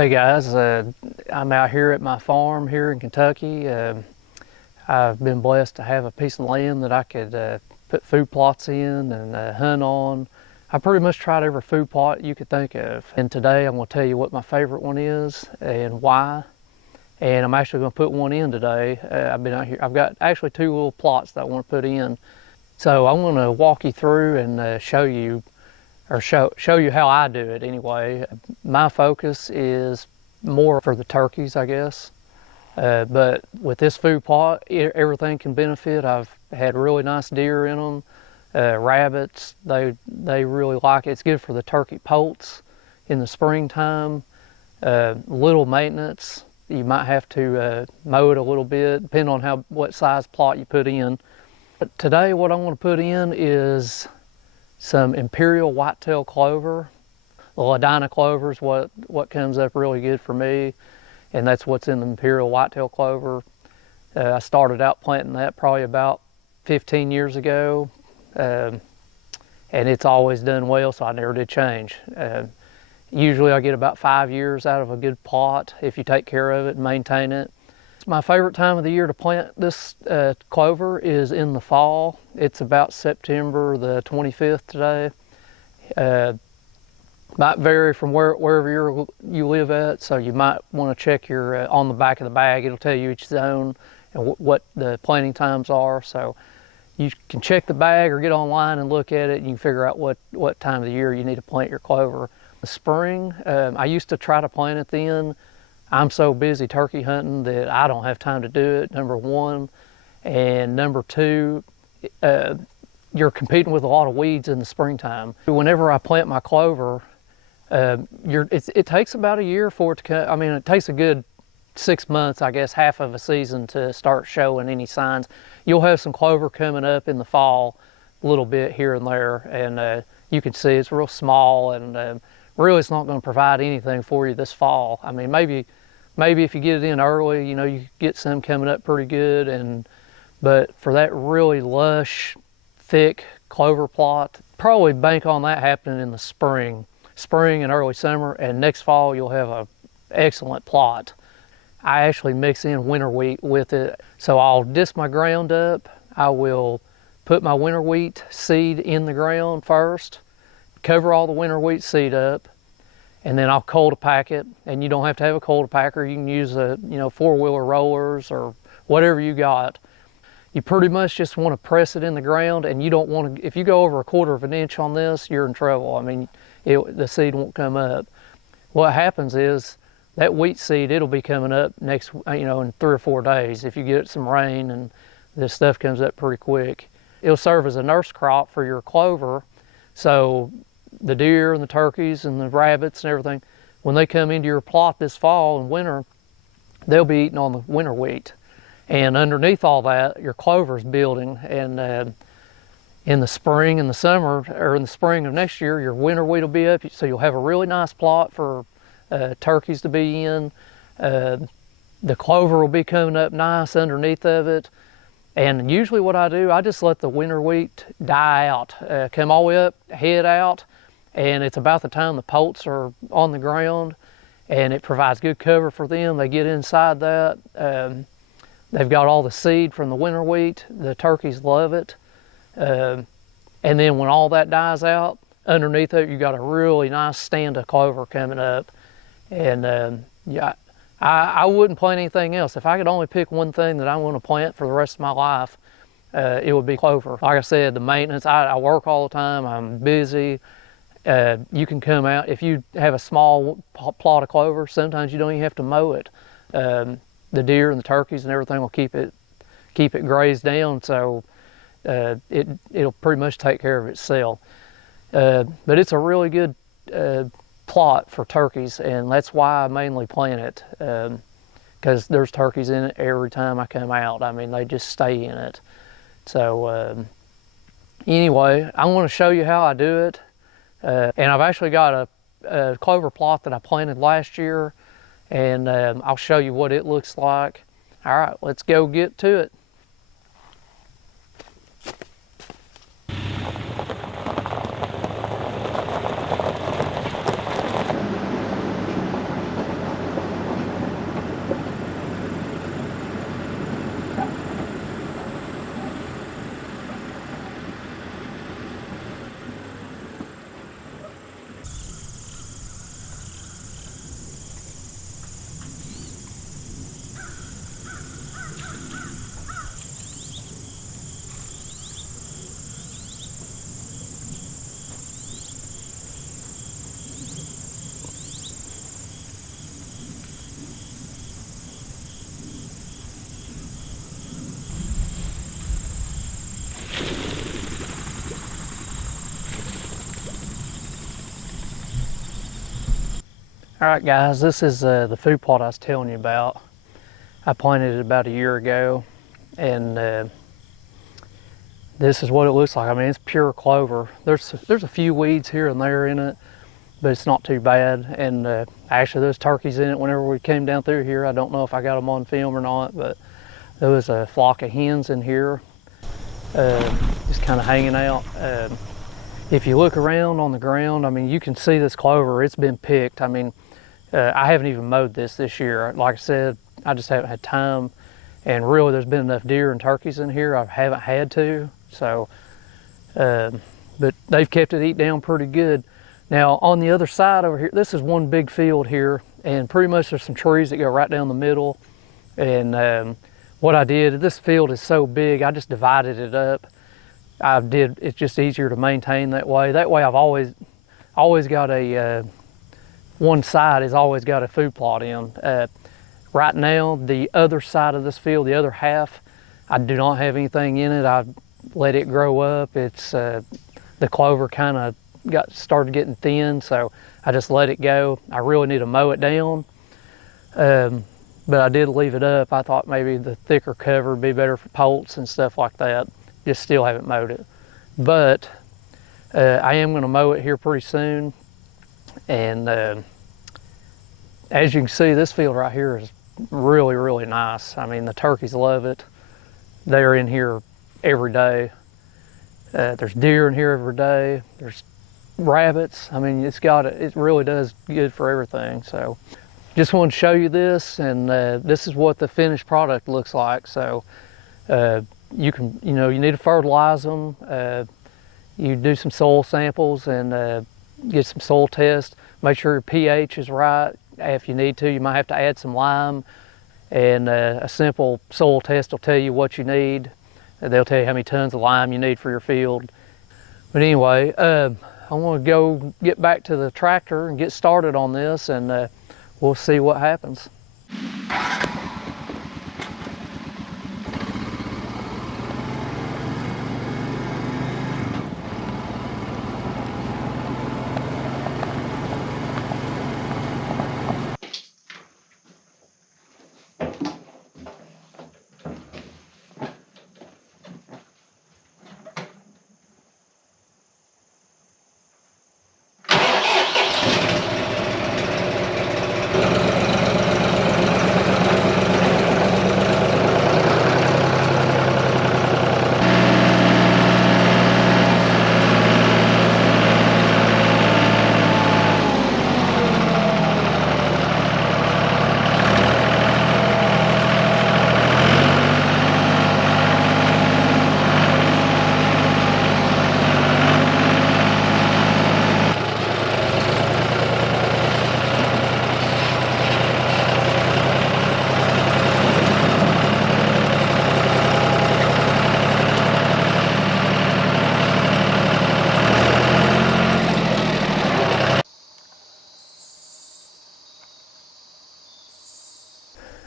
Hey guys, I'm out here at my farm here in Kentucky. I've been blessed to have a piece of land that I could put food plots in and hunt on. I pretty much tried every food plot you could think of. And today I'm going to tell you what my favorite one is and why. And I'm actually going to put one in today. I've been out here. I've got actually two little plots that I want to put in. So I'm going to walk you through and show you how I do it anyway. My focus is more for the turkeys, I guess. But with this food plot, everything can benefit. I've had really nice deer in them, rabbits. They really like it. It's good for the turkey poults in the springtime. Little maintenance. You might have to mow it a little bit, depending on what size plot you put in. But today, what I want to put in is some imperial whitetail clover. The Ladina clover is what comes up really good for me, and that's what's in the imperial whitetail clover. I started out planting that probably about 15 years ago, and it's always done well, so I never did change. Usually I get about 5 years out of a good plot if you take care of it and maintain it. My favorite time of the year to plant this clover is in the fall. It's about September the 25th today. Might vary from wherever you live at, so you might want to check your on the back of the bag. It'll tell you each zone and what the planting times are. So you can check the bag or get online and look at it, and you can figure out what time of the year you need to plant your clover. The spring, I used to try to plant it then. I'm so busy turkey hunting that I don't have time to do it, number one. And number two, you're competing with a lot of weeds in the springtime. Whenever I plant my clover, it takes about a year for it to come. I mean, it takes a good 6 months, I guess, half of a season to start showing any signs. You'll have some clover coming up in the fall, a little bit here and there, and you can see it's real small, and really it's not going to provide anything for you this fall. I mean, maybe if you get it in early, you know, you get some coming up pretty good, but for that really lush, thick clover plot, probably bank on that happening in the spring and early summer, and next fall you'll have an excellent plot. I actually mix in winter wheat with it. So I'll disc my ground up. I will put my winter wheat seed in the ground first, cover all the winter wheat seed up, and then I'll cultipack it. And you don't have to have a cultipacker. You can use four-wheeler rollers or whatever you got. You pretty much just want to press it in the ground, and you don't want to, if you go over 1/4 of an inch on this, you're in trouble. I mean, the seed won't come up. What happens is that wheat seed, it'll be coming up in 3 or 4 days if you get some rain and this stuff comes up pretty quick. It'll serve as a nurse crop for your clover. So the deer and the turkeys and the rabbits and everything, when they come into your plot this fall and winter, they'll be eating on the winter wheat. And underneath all that, your clover's building. And in the spring and the summer, or in the spring of next year, your winter wheat will be up. So you'll have a really nice plot for turkeys to be in. The clover will be coming up nice underneath of it. And usually what I do, I just let the winter wheat die out, come all the way up, head out, and it's about the time the poults are on the ground, and it provides good cover for them. They get inside that. They've got all the seed from the winter wheat. The turkeys love it. And then when all that dies out, underneath it, you got a really nice stand of clover coming up. And I wouldn't plant anything else. If I could only pick one thing that I want to plant for the rest of my life, it would be clover. Like I said, the maintenance, I work all the time, I'm busy. You can come out, if you have a small plot of clover, sometimes you don't even have to mow it. The deer and the turkeys and everything will keep it grazed down, so it'll pretty much take care of itself. But it's a really good plot for turkeys, and that's why I mainly plant it, because there's turkeys in it every time I come out. I mean, they just stay in it. So anyway, I want to show you how I do it, and I've actually got a clover plot that I planted last year, and I'll show you what it looks like. All right, let's go get to it. All right, guys, this is the food plot I was telling you about. I planted it about a year ago, and this is what it looks like. I mean, it's pure clover. There's a few weeds here and there in it, but it's not too bad. And actually, there's turkeys in it whenever we came down through here. I don't know if I got them on film or not, but there was a flock of hens in here, just kind of hanging out. If you look around on the ground, I mean, you can see this clover. It's been picked. I mean, I haven't even mowed this year. Like I said, I just haven't had time. And really, there's been enough deer and turkeys in here. I haven't had to. So, but they've kept it eat down pretty good. Now, on the other side over here, this is one big field here, and pretty much there's some trees that go right down the middle. And what I did, this field is so big, I just divided it up. It's just easier to maintain that way. That way, I've always got a one side has always got a food plot in. Right now, the other side of this field, the other half, I do not have anything in it. I let it grow up. It's the clover kind of started getting thin, so I just let it go. I really need to mow it down, but I did leave it up. I thought maybe the thicker cover would be better for poults and stuff like that. Just still haven't mowed it, but I am going to mow it here pretty soon. And as you can see, this field right here is really, really nice. I mean, the turkeys love it. They're in here every day. There's deer in here every day. There's rabbits. I mean, it really does good for everything. So just wanted to show you this, and this is what the finished product looks like. So you need to fertilize them. You do some soil samples and get some soil tests. Make sure your pH is right. If you need to, you might have to add some lime, and a simple soil test will tell you what you need. They'll tell you how many tons of lime you need for your field. But anyway, I want to go get back to the tractor and get started on this, and we'll see what happens.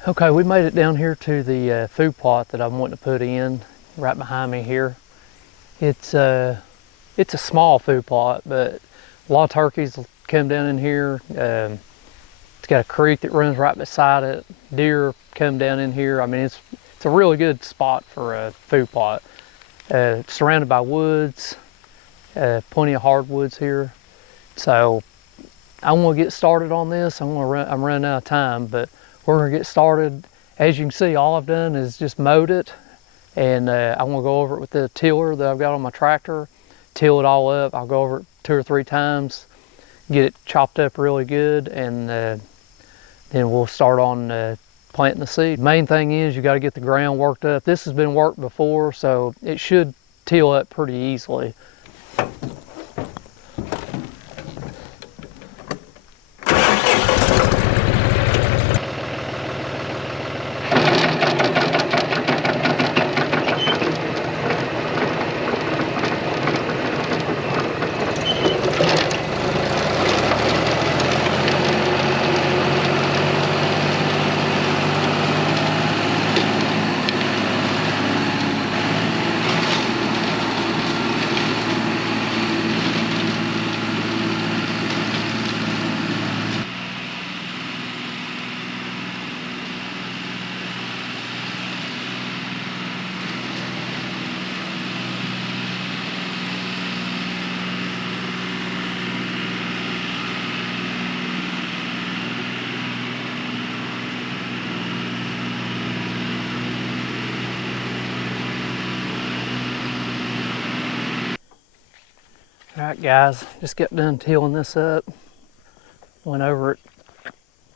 Okay, we made it down here to the food plot that I'm wanting to put in, right behind me here. It's a small food plot, but a lot of turkeys come down in here. It's got a creek that runs right beside it. Deer come down in here. I mean, it's a really good spot for a food plot. It's surrounded by woods, plenty of hardwoods here. So I want to get started on this. I'm running out of time, but we're going to get started. As you can see, all I've done is just mowed it, and I want to go over it with the tiller that I've got on my tractor, till it all up. I'll go over it 2 or 3 times, get it chopped up really good, and then we'll start on planting the seed. Main thing is you got to get the ground worked up. This has been worked before, so it should till up pretty easily. Alright guys, just got done tilling this up. Went over it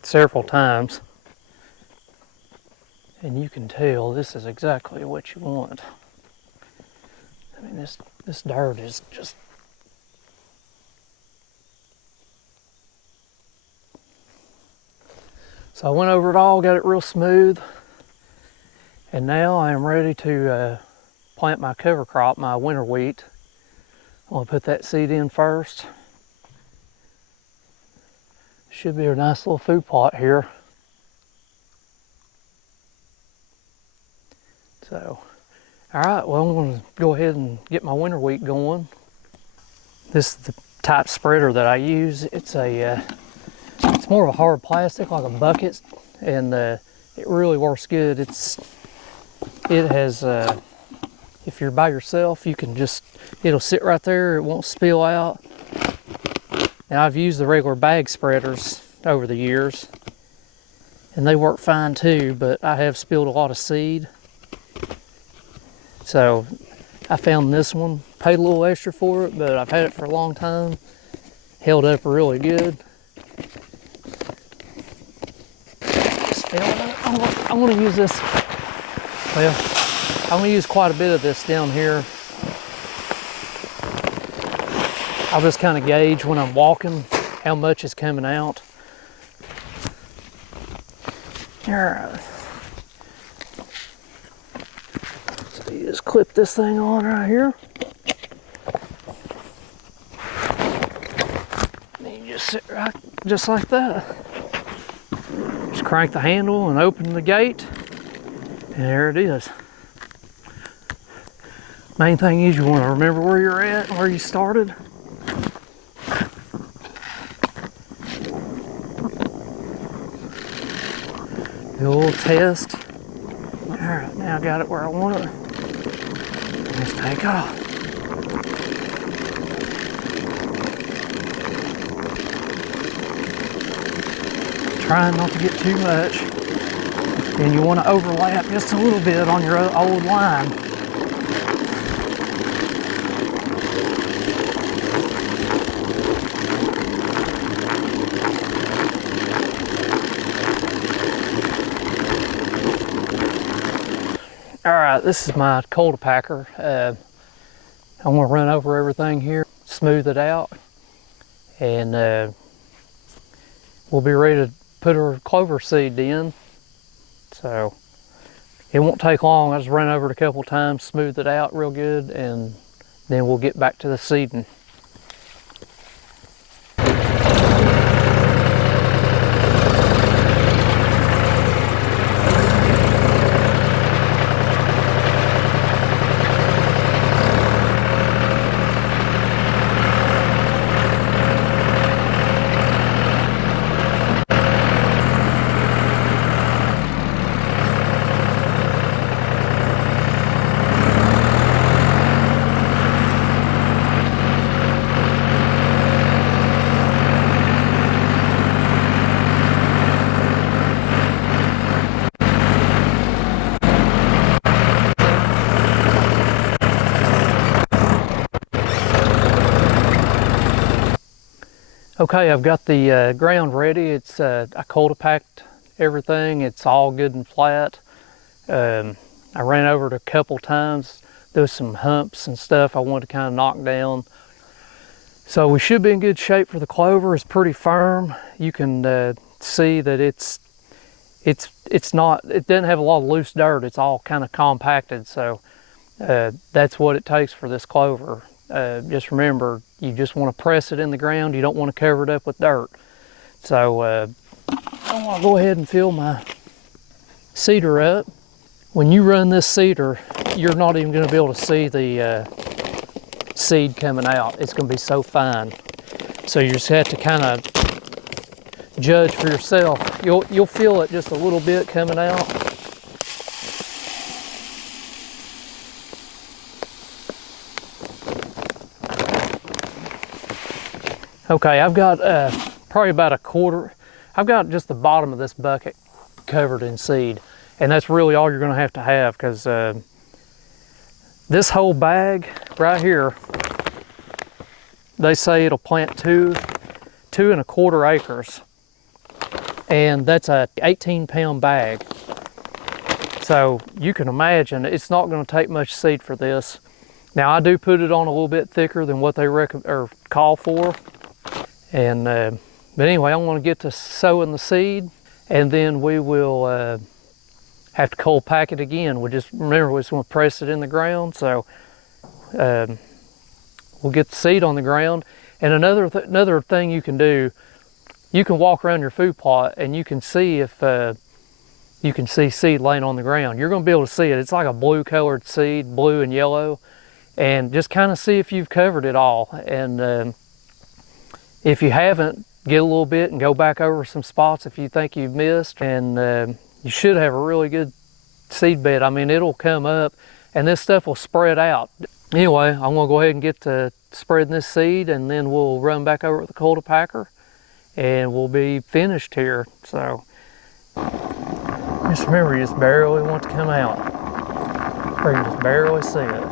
several times. And you can tell this is exactly what you want. I mean, this dirt is just... So I went over it all, got it real smooth. And now I am ready to plant my cover crop, my winter wheat. I'm going to put that seed in first. Should be a nice little food plot here. So, alright, well I'm going to go ahead and get my winter wheat going. This is the type spreader that I use. It's more of a hard plastic, like a bucket, and it really works good. It has, if you're by yourself, you can just, it'll sit right there, it won't spill out. Now I've used the regular bag spreaders over the years, and they work fine too, but I have spilled a lot of seed. So I found this one, paid a little extra for it, but I've had it for a long time. Held up really good. I'm going to use this, well, I'm going to use quite a bit of this down here. I'll just kind of gauge when I'm walking how much is coming out. Alright. So you just clip this thing on right here. And you just sit right just like that. Just crank the handle and open the gate. And there it is. Main thing is you want to remember where you're at, where you started. Do a little test. Alright, now I got it where I want it. Let's take off. Trying not to get too much. And you want to overlap just a little bit on your old line. Alright, this is my cultipacker. I'm going to run over everything here, smooth it out, and we'll be ready to put our clover seed in. So it won't take long. I just run over it a couple times, smooth it out real good, and then we'll get back to the seeding. Okay, I've got the ground ready. It's I cultipacked everything. It's all good and flat. I ran over it a couple times. There was some humps and stuff I wanted to kind of knock down. So we should be in good shape for the clover. It's pretty firm. You can see that it doesn't have a lot of loose dirt. It's all kind of compacted. So that's what it takes for this clover. Just remember, you just want to press it in the ground. You don't want to cover it up with dirt. So I want to go ahead and fill my seeder up. When you run this seeder, you're not even going to be able to see the seed coming out. It's going to be so fine. So you just have to kind of judge for yourself. You'll feel it just a little bit coming out. Okay, I've got probably about a quarter. I've got just the bottom of this bucket covered in seed, and that's really all you're going to have because this whole bag right here they say it'll plant 2.25 acres, and that's a 18-pound bag. So you can imagine it's not going to take much seed for this. Now I do put it on a little bit thicker than what they call for, and but anyway, I'm going to get to sowing the seed, and then we will have to cold pack it again. We just remember we just want to press it in the ground. So we'll get the seed on the ground. And another thing you can do, you can walk around your food plot and you can see if you can see seed laying on the ground. You're going to be able to see it. It's like a blue colored seed, blue and yellow, and just kind of see if you've covered it all. And if you haven't, get a little bit and go back over some spots if you think you've missed, and you should have a really good seed bed. I mean, it'll come up and this stuff will spread out. Anyway, I'm going to go ahead and get to spreading this seed, and then we'll run back over with the cultipacker and we'll be finished here. So just remember, you just barely want to come out, or you just barely see it.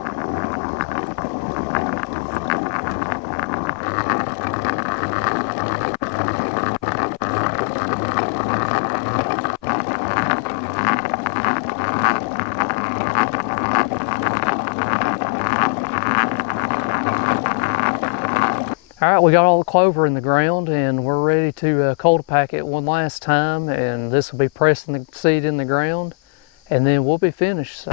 All right, we got all the clover in the ground, and we're ready to cultipack it one last time, and this will be pressing the seed in the ground, and then we'll be finished. So.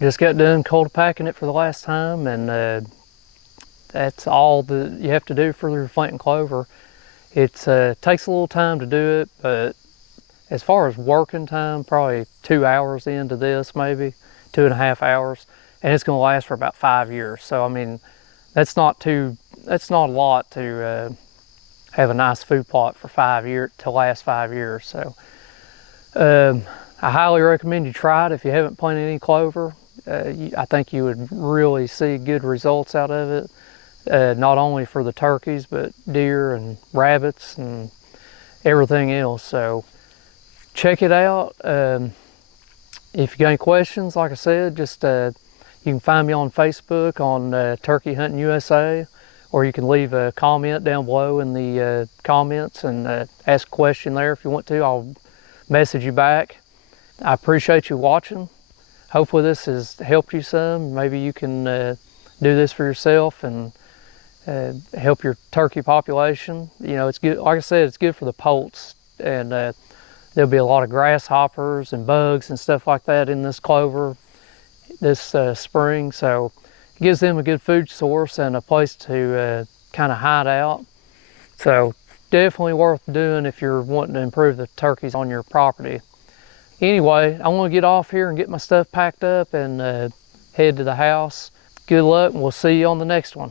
Just got done cultipacking it for the last time, and that's all that you have to do for your flint and clover. It takes a little time to do it, but as far as working time, probably 2 hours into this, maybe 2.5 hours, and it's going to last for about 5 years. So I mean, that's not a lot to have a nice food plot for 5 years to last 5 years. So I highly recommend you try it if you haven't planted any clover. I think you would really see good results out of it. Not only for the turkeys, but deer and rabbits and everything else. So check it out. If you got any questions, like I said, just you can find me on Facebook on Turkey Hunting USA, or you can leave a comment down below in the comments and ask a question there if you want to. I'll message you back. I appreciate you watching. Hopefully this has helped you some. Maybe you can do this for yourself and help your turkey population. You know, it's good. Like I said, it's good for the poults, and there'll be a lot of grasshoppers and bugs and stuff like that in this clover this spring. So it gives them a good food source and a place to kind of hide out. So definitely worth doing if you're wanting to improve the turkeys on your property. Anyway, I want to get off here and get my stuff packed up and head to the house. Good luck, and we'll see you on the next one.